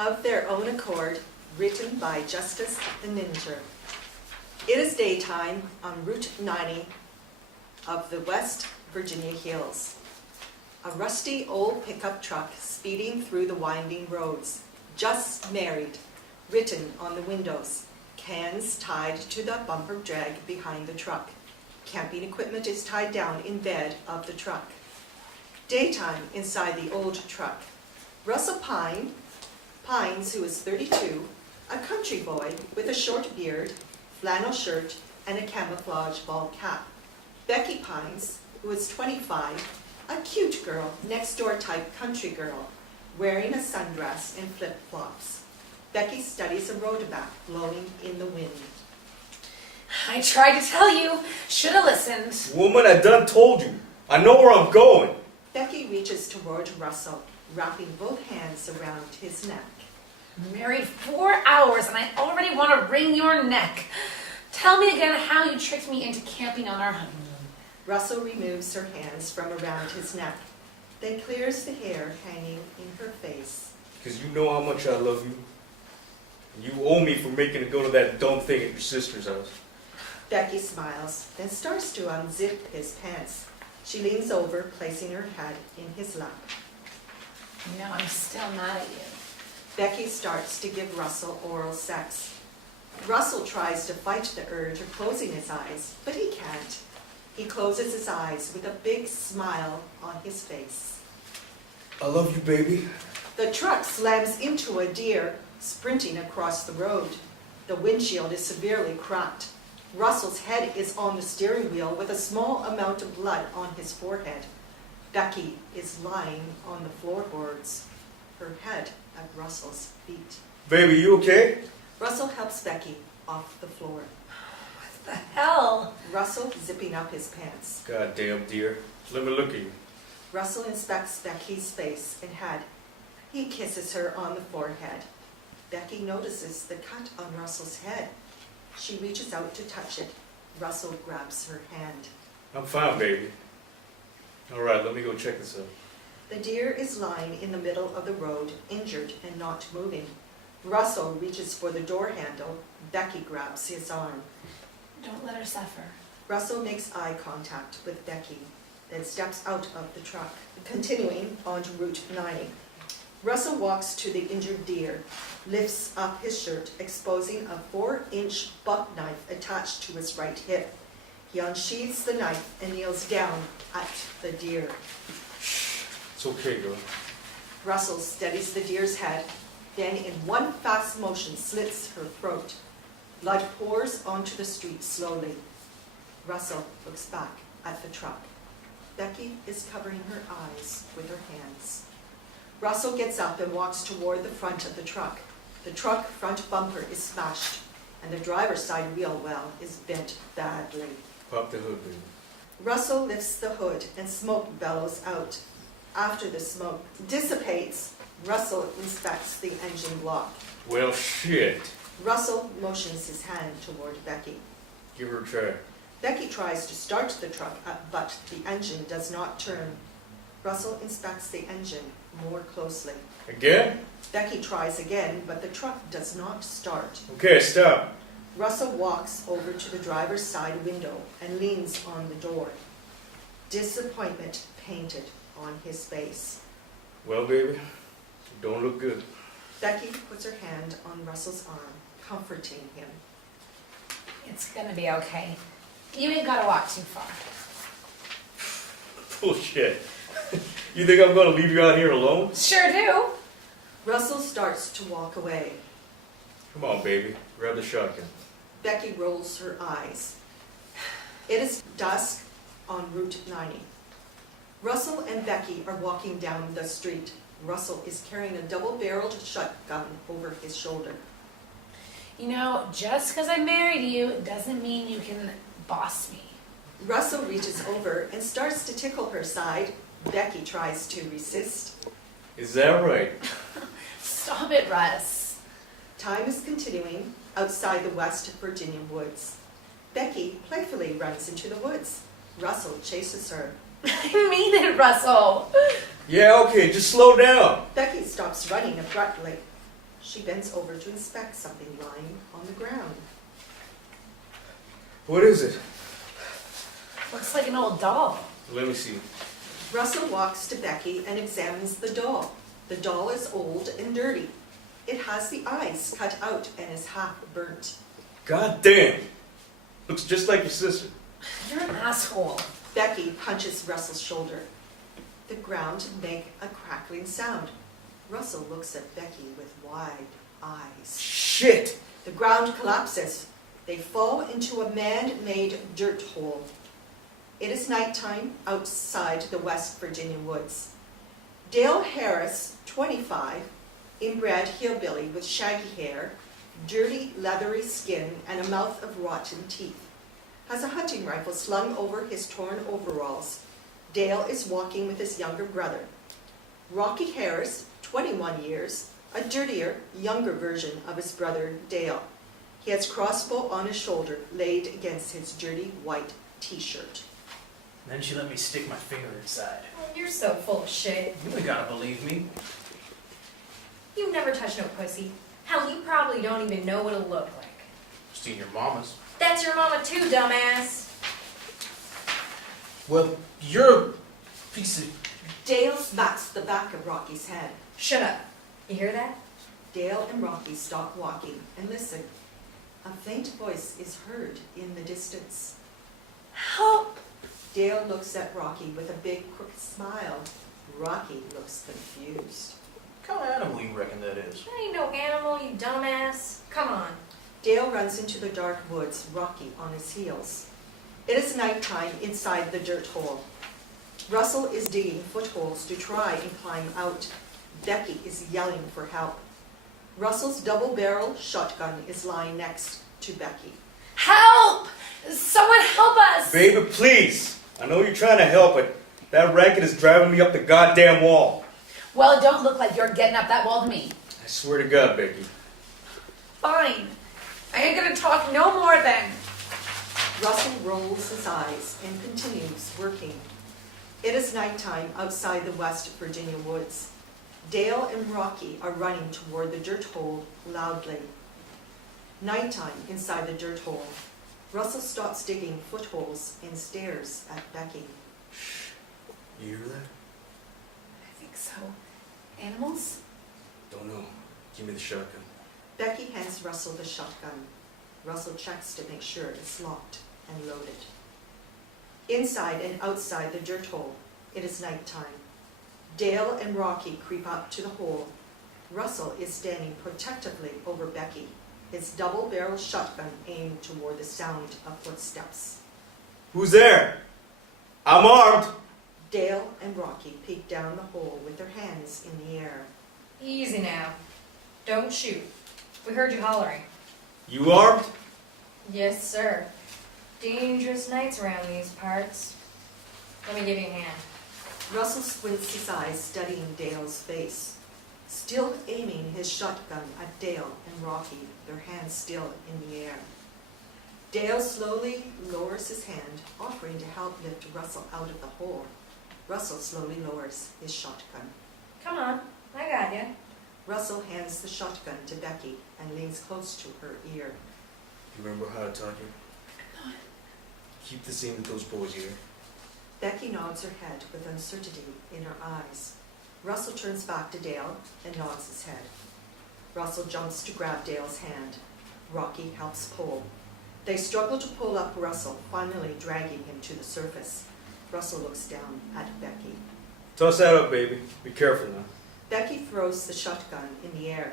Of Their Own Accord, written by Justuce the Ninja. It is daytime on Route 90 of the West Virginia hills. A rusty old pickup truck speeding through the winding roads. Just married, written on the windows. Cans tied to the bumper drag behind the truck. Camping equipment is tied down in bed of the truck. Daytime inside the old truck. Russell Pines, who is 32, a country boy with a short beard, flannel shirt, and a camouflage ball cap. Becky Pines, who is 25, a cute girl, next-door type country girl, wearing a sundress and flip-flops. Becky studies a rhodoback blowing in the wind. I tried to tell you. Should have listened. Woman, I done told you. I know where I'm going. Becky reaches toward Russell, wrapping both hands around his neck. Married 4 hours and I already want to wring your neck. Tell me again how you tricked me into camping on our honeymoon. Russell removes her hands from around his neck, then clears the hair hanging in her face. Because you know how much I love you. You owe me for making it go to that dumb thing at your sister's house. Becky smiles, then starts to unzip his pants. She leans over, placing her head in his lap. You know, I'm still mad at you. Becky starts to give Russell oral sex. Russell tries to fight the urge of closing his eyes, but he can't. He closes his eyes with a big smile on his face. I love you, baby. The truck slams into a deer sprinting across the road. The windshield is severely cracked. Russell's head is on the steering wheel with a small amount of blood on his forehead. Becky is lying on the floorboards, her head at Russell's feet. Baby, you okay? Russell helps Becky off the floor. What the hell? Russell zipping up his pants. Goddamn dear. Let me look at you. Russell inspects Becky's face and head. He kisses her on the forehead. Becky notices the cut on Russell's head. She reaches out to touch it. Russell grabs her hand. I'm fine, baby. All right, let me go check this out. The deer is lying in the middle of the road, injured and not moving. Russell reaches for the door handle. Becky grabs his arm. Don't let her suffer. Russell makes eye contact with Becky, then steps out of the truck, continuing onto Route 90. Russell walks to the injured deer, lifts up his shirt, exposing a 4-inch buck knife attached to his right hip. He unsheathes the knife and kneels down at the deer. It's okay, girl. Russell steadies the deer's head, then in one fast motion slits her throat. Blood pours onto the street slowly. Russell looks back at the truck. Becky is covering her eyes with her hands. Russell gets up and walks toward the front of the truck. The truck front bumper is smashed, and the driver's side wheel well is bent badly. Pop the hood, baby. Russell lifts the hood and smoke bellows out. After the smoke dissipates, Russell inspects the engine block. Well, shit. Russell motions his hand toward Becky. Give her a try. Becky tries to start the truck up, but the engine does not turn. Russell inspects the engine more closely. Again? Becky tries again, but the truck does not start. Okay, stop. Russell walks over to the driver's side window and leans on the door. Disappointment painted on his face. Well, baby, you don't look good. Becky puts her hand on Russell's arm, comforting him. It's gonna be okay. You ain't gotta walk too far. Bullshit. You think I'm gonna leave you out here alone? Sure do. Russell starts to walk away. Come on, baby. Grab the shotgun. Becky rolls her eyes. It is dusk on Route 90. Russell and Becky are walking down the street. Russell is carrying a double-barreled shotgun over his shoulder. You know, just because I married you doesn't mean you can boss me. Russell reaches over and starts to tickle her side. Becky tries to resist. Is that right? Stop it, Russ. Time is continuing outside the West Virginia woods. Becky playfully runs into the woods. Russell chases her. I mean it, Russell. Yeah, okay, just slow down. Becky stops running abruptly. She bends over to inspect something lying on the ground. What is it? Looks like an old doll. Let me see. Russell walks to Becky and examines the doll. The doll is old and dirty. It has the eyes cut out and is half burnt. God damn! Looks just like your sister. You're an asshole. Becky punches Russell's shoulder. The ground makes a crackling sound. Russell looks at Becky with wide eyes. Shit! The ground collapses. They fall into a man-made dirt hole. It is nighttime outside the West Virginia woods. Dale Harris, 25, inbred hillbilly with shaggy hair, dirty, leathery skin, and a mouth of rotten teeth, has a hunting rifle slung over his torn overalls. Dale is walking with his younger brother. Rocky Harris, 21 years, a dirtier, younger version of his brother Dale. He has crossbow on his shoulder, laid against his dirty white t-shirt. Then she let me stick my finger inside. Oh, you're so full of shit. You ain't gotta believe me. You never touch no pussy. Hell, you probably don't even know what it'll look like. Seen your mamas. That's your mama too, dumbass. Well, you're a piece of... Dale smacks the back of Rocky's head. Shut up. You hear that? Dale and Rocky stop walking and listen. A faint voice is heard in the distance. Help! Dale looks at Rocky with a big, crooked smile. Rocky looks confused. What kind of animal you reckon that is? That ain't no animal, you dumbass. Come on. Dale runs into the dark woods, Rocky on his heels. It is nighttime inside the dirt hole. Russell is digging footholds to try and climb out. Becky is yelling for help. Russell's double-barrel shotgun is lying next to Becky. Help! Someone help us! Baby, please! I know you're trying to help, but that racket is driving me up the goddamn wall. Well, it don't look like you're getting up that wall to me. I swear to God, Becky. Fine. I ain't gonna talk no more then. Russell rolls his eyes and continues working. It is nighttime outside the West Virginia woods. Dale and Rocky are running toward the dirt hole loudly. Nighttime inside the dirt hole. Russell stops digging footholes and stares at Becky. You hear that? I think so. Animals? Don't know. Give me the shotgun. Becky hands Russell the shotgun. Russell checks to make sure it's locked and loaded. Inside and outside the dirt hole, it is nighttime. Dale and Rocky creep up to the hole. Russell is standing protectively over Becky, his double-barrel shotgun aimed toward the sound of footsteps. Who's there? I'm armed! Dale and Rocky peek down the hole with their hands in the air. Easy now. Don't shoot. We heard you hollering. You armed? Yes, sir. Dangerous nights around these parts. Let me give you a hand. Russell squints his eyes, studying Dale's face. Still aiming his shotgun at Dale and Rocky, their hands still in the air. Dale slowly lowers his hand, offering to help lift Russell out of the hole. Russell slowly lowers his shotgun. Come on. I got you. Russell hands the shotgun to Becky and leans close to her ear. You remember how I taught you? Keep this in with those boys here. Becky nods her head with uncertainty in her eyes. Russell turns back to Dale and nods his head. Russell jumps to grab Dale's hand. Rocky helps pull. They struggle to pull up Russell, finally dragging him to the surface. Russell looks down at Becky. Toss that up, baby. Be careful now. Becky throws the shotgun in the air.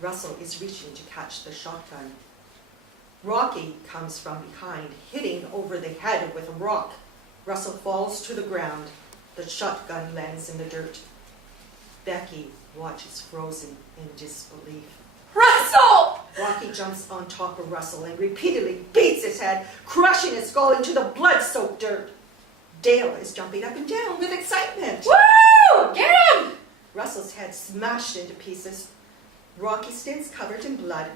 Russell is reaching to catch the shotgun. Rocky comes from behind, hitting over the head with a rock. Russell falls to the ground. The shotgun lands in the dirt. Becky watches frozen in disbelief. Russell! Rocky jumps on top of Russell and repeatedly beats his head, crushing his skull into the blood-soaked dirt. Dale is jumping up and down with excitement. Woo! Get him! Russell's head smashed into pieces. Rocky stands covered in blood,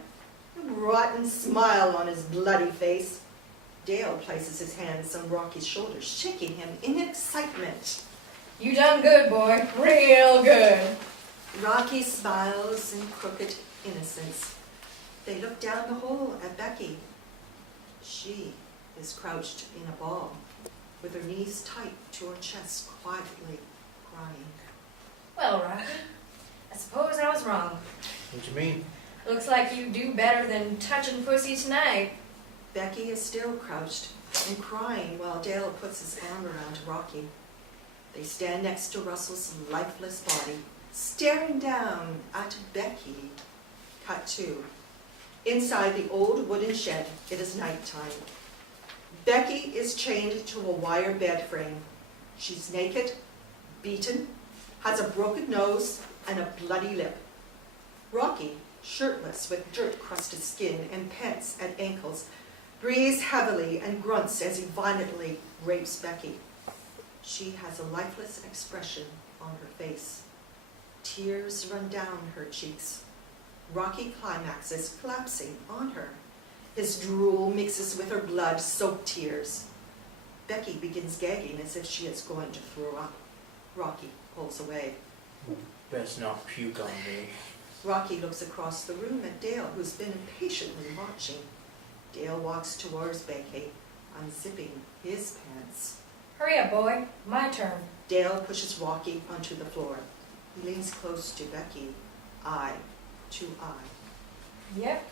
a rotten smile on his bloody face. Dale places his hands on Rocky's shoulders, shaking him in excitement. You done good, boy. Real good. Rocky smiles in crooked, innocence. They look down the hole at Becky. She is crouched in a ball, with her knees tight to her chest, quietly crying. Well, Rocky, I suppose I was wrong. What you mean? Looks like you do better than touching pussy tonight. Becky is still crouched and crying while Dale puts his arm around Rocky. They stand next to Russell's lifeless body, staring down at Becky. Cut 2. Inside the old wooden shed, it is nighttime. Becky is chained to a wire bed frame. She's naked, beaten, has a broken nose and a bloody lip. Rocky, shirtless with dirt-crusted skin and pants at ankles, breathes heavily and grunts as he violently rapes Becky. She has a lifeless expression on her face. Tears run down her cheeks. Rocky climaxes, collapsing on her. His drool mixes with her blood-soaked tears. Becky begins gagging as if she is going to throw up. Rocky pulls away. Best not puke on me. Rocky looks across the room at Dale, who's been impatiently watching. Dale walks towards Becky, unzipping his pants. Hurry up, boy. My turn. Dale pushes Rocky onto the floor. He leans close to Becky, eye to eye. Yep.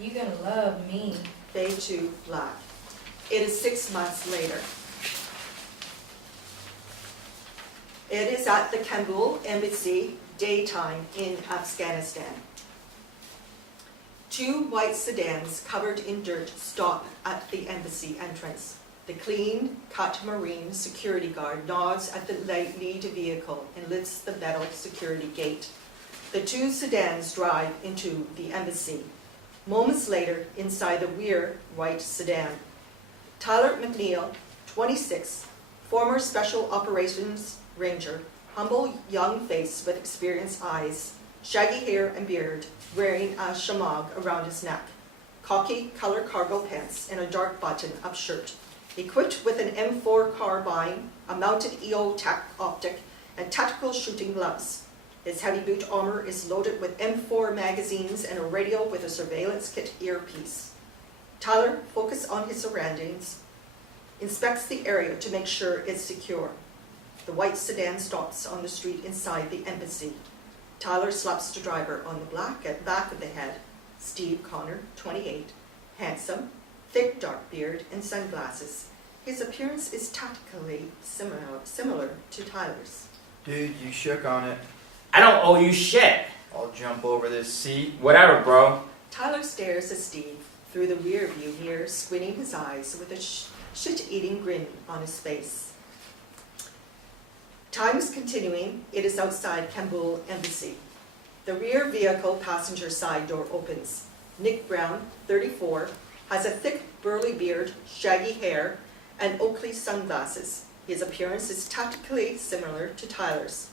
You gonna love me. Fade to black. It is 6 months later. It is at the Kabul embassy, daytime in Afghanistan. 2 white sedans covered in dirt stop at the embassy entrance. The clean-cut Marine security guard nods at the lead vehicle and lifts the metal security gate. The 2 sedans drive into the embassy. Moments later, inside the rear white sedan, Tyler McNeil, 26, former Special Operations Ranger, humble young face with experienced eyes, shaggy hair and beard, wearing a shamag around his neck, khaki color cargo pants, and a dark button-up shirt. Equipped with an M4 carbine, a mounted EO TAC optic, and tactical shooting gloves. His heavy boot armor is loaded with M4 magazines and a radio with a surveillance kit earpiece. Tyler focuses on his surroundings, inspects the area to make sure it's secure. The white sedan stops on the street inside the embassy. Tyler slaps the driver on the back of the head. Steve Connor, 28, handsome, thick dark beard and sunglasses. His appearance is tactically similar to Tyler's. Dude, you shook on it. I don't owe you shit. I'll jump over this seat. Whatever, bro. Tyler stares at Steve through the rear view mirror, squinting his eyes with a shit-eating grin on his face. Time is continuing. It is outside Kabul embassy. The rear vehicle passenger side door opens. Nick Brown, 34, has a thick, burly beard, shaggy hair, and Oakley sunglasses. His appearance is tactically similar to Tyler's.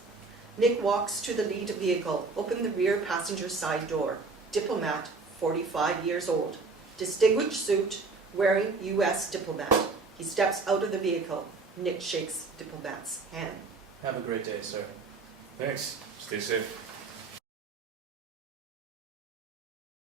Nick walks to the lead vehicle, open the rear passenger side door. Diplomat, 45 years old. Distinguished suit, wearing U.S. diplomat. He steps out of the vehicle. Nick shakes diplomat's hand. Have a great day, sir. Thanks. Stay safe.